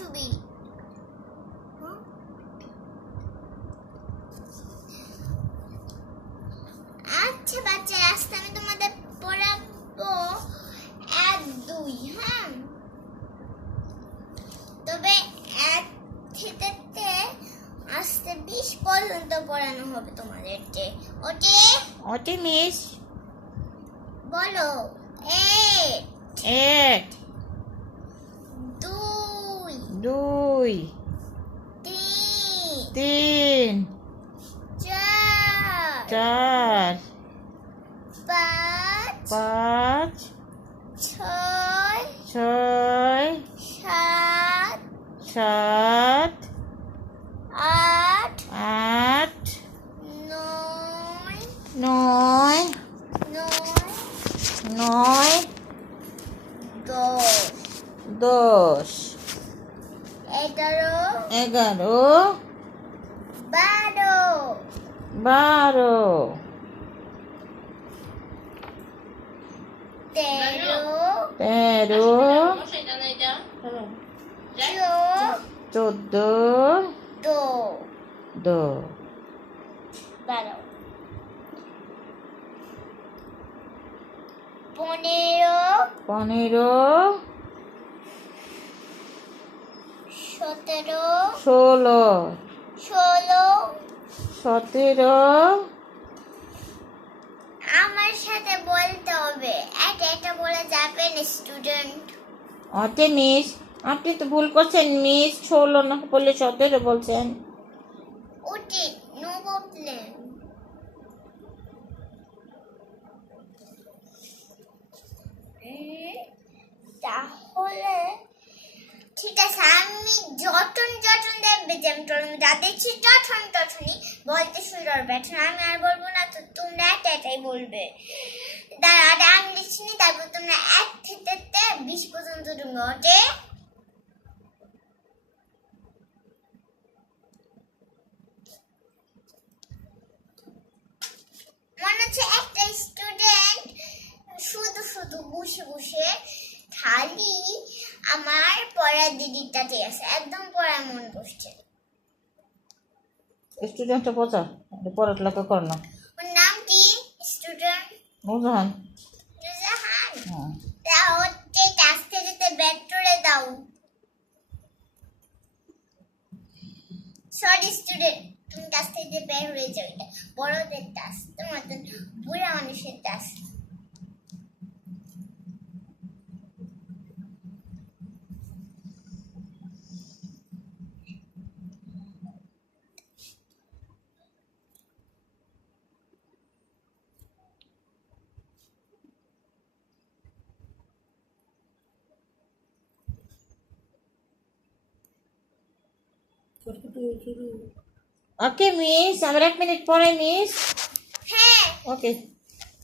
ছবি। আচ্ছা বাচ্চারা, আজকে আমি তোমাদের পড়াবো 1 2। হ্যাঁ, তবে 1 থেকে আজকে 20 পর্যন্ত পড়ানো হবে তোমাদেরকে। ওকে ওকে মিস। বলো। 1 1 2 2 3 3 4 4 5 5 6 6 7 7 8 8 9 9 9 10 10 11 11 12 12 13 14 12 15 16 17 আমার সাথে বলতে হবে, এটা বলে যাবেন স্টুডেন্ট। ওকে মিস, আপনি তো ভুল করছেন মিস। 16 না বলে 17 বলছেন। ওটি নো প্রবলেম। তাহলে ঠিক আছে, আমি যখন দেখবে যে আমি যা দেখছি তখনই বলতে শুরু করবে। এখন আমি আর বলবো না, তো তোমরা এটাই বলবে। দাঁড়া, আমি লিখছি নি, তারপর তোমরা 1 থেকে 20 পর্যন্ত তুমি। ওকে মনে হচ্ছে একটা স্টুডেন্ট শুধু বসে খালি আমার পড়ার দিদিটাতে আছে, একদম পড়া মন বসছে। স্টুডেন্টটা পচা, পড়ালেখা কর না। ওর নাম কি? স্টুডেন্ট বুঝলেন? নুজাহান। হ্যাঁ। দাও ওকে ক্লাস থেকে ব্যাক করে দাও। সরি স্টুডেন্ট, তুমি ক্লাস থেকে বের হয়ে যাও। এটা বড়দের ক্লাস, তোমার তো বুড়া মানুষের ক্লাস। ওকে মিস, আবার 1 মিনিট পরে মিস। হ্যাঁ ওকে।